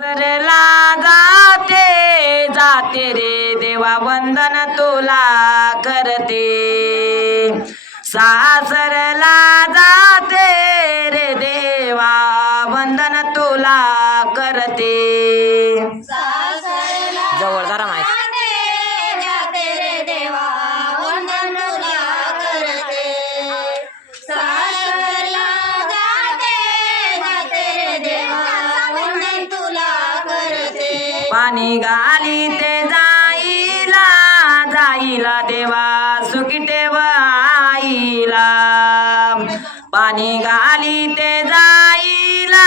सासरला जाते जाते रे देवा वंदन तुला करते। सासरला जाते रे देवा वंदन तुला करते। जवळ जरा माहिती पाणी गाली ते जाईला जाईला देवा सुखी ठेव आईला। पाणी गाली ते जाईला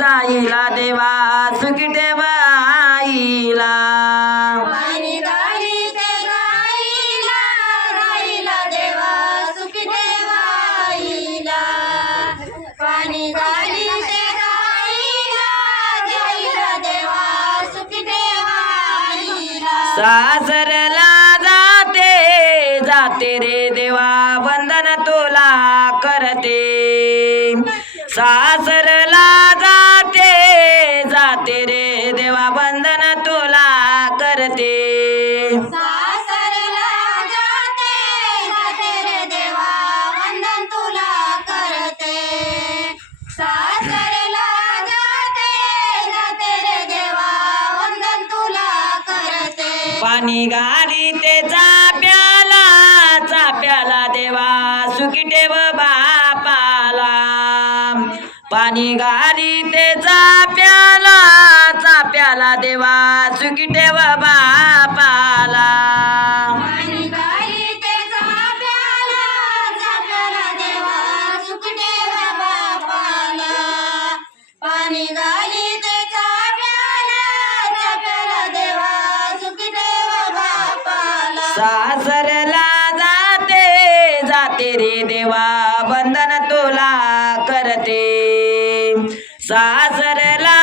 जाईला देवा सुखी ठेव आईला। पाणी गाली ते जाईला जाईला देवा सुखी ठेव आईला। पाणी गाली ते जाईला जाईला देवा सुखी ठेव आईला। सासरला जाते जाते रे देवा वंदन तुला करते। सासरला जाते जाते रे देवा वंदन तुला करते। सासरला जाते जाते रे देवा वंदन तुला करते। सासरला जाते जाते रे देवा वंदन तुला करते। पाणी गाली ते चाप्याला चाप्याला देवा सुखी ठेव बापाला। पाणी गाली ते चाप्याला चाप्याला देवा सुखी ठेव बापाला। पाणी गाली ते चाप्याला चाप्याला देवा सुखी ठेव बापाला। पाणी गाली ते चाप्याला चाप्याला देवा सुखी ठेव बापाला। सासरला जाते जाते रे देवा वंदन तुला करते। सासरला